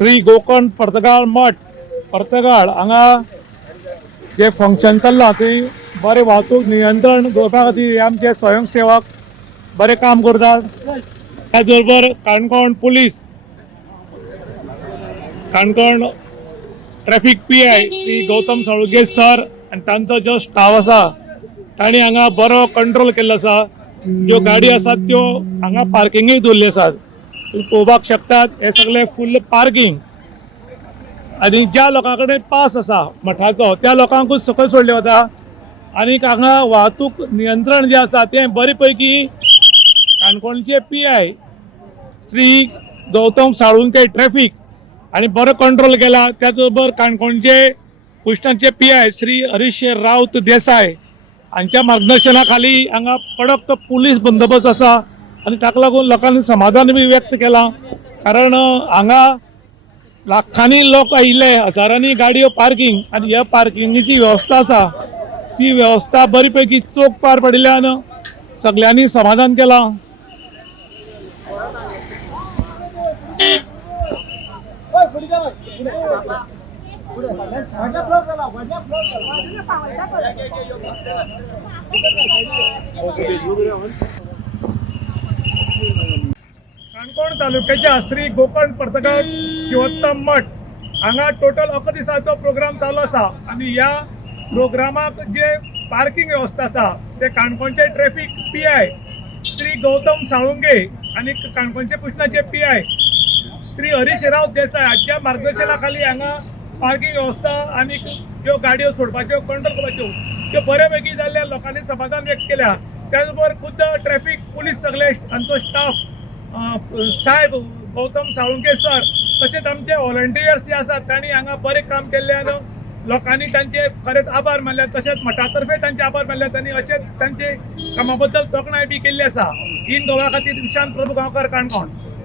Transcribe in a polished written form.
श्री गोकर्ण पर्तगाळ मठ पर्तगाळ हांगा जे फंक्शन चल्लां थंय बरें वाहतूक नियंत्रण दवरपा खातीर हे आमचे स्वयंसेवक बरें काम करतात. त्याच बरोबर Canacona police Canacona traffic PI Shri Gautam Salunke sir आनी तांचो जो स्टाफ आसा तांणी हांगा बरो कंट्रोल केल्लो आसा. ज्यो गाडी आसात त्यो हांगा पार्किंगूय दवरल्ली आसात. तुम्ही पळोवपाक शकतात हे सगळे फुल्ल पार्किंग आनी ज्या लोकां कडेन पास आसा मठाचो त्या लोकांकूच सकयल सोडले वता. आनी हांगा वाहतूक नियंत्रण जे आसा तें बरे पैकी काणकोणचे PI श्री गौतम साळुंके ट्रॅफिक आणि बरो कंट्रोल केला. त्याच बरोबर काणकोणचे कृष्णाचे PI श्री हरीश राऊत देसाय हांच्या मार्गदर्शना खाली हांगा कडक पुलीस बंदोबस्त आसा आणि ताका लागून लोकांनी समाधान बी व्यक्त केला. कारण हांगा लाखांनी लोक आयिल्ले, हजारांनी गाडयो पार्किंग आणि ह्या पार्किंगेची व्यवस्था आसा ती व्यवस्था बरी पैकी चोख पार पडिल्ल्यान सगळ्यांनी समाधान केला. काणकोण तालुक्याच्या श्री गोकर्ण पर्तगाळ शिवोत्तम मठ हांगा टोटल 11 दिसाचो प्रोग्राम चालू आसा आणि ह्या प्रोग्रामाक जे पार्किंग व्यवस्था आसा ते काणकोणचे ट्रॅफिक PI श्री गौतम साळुंके आणि काणकोणचे कृष्णाचे PI श्री हरीश राऊत देसाय हांच्या मार्गदर्शना खाली हांगा पार्किंग व्यवस्था आणि ज्यो गाडयो सोडपाच्यो कंट्रोल करपाच्यो त्यो बऱ्या पैकी जाल्ल्या लोकांनी समाधान व्यक्त केल्या. त्याच बरोबर खुद्द ट्रॅफिक पुलीस सगळे तांचो स्टाफ साहेब गौतम साळुंके सर तशेंच आमचे व्हॉलंटियर्स जे आसात तांणी हांगा बरें काम केल्ल्यान लोकांनी तांचे खरेंच आभार मानले. तशेंच मठातर्फे तांचे आभार मानले. तांणी अशेंच तांचे कामा बद्दल तोखणाय बी केल्ली आसा. इन गोवा खातीर विशांत प्रभू गांवकर, काणकोण.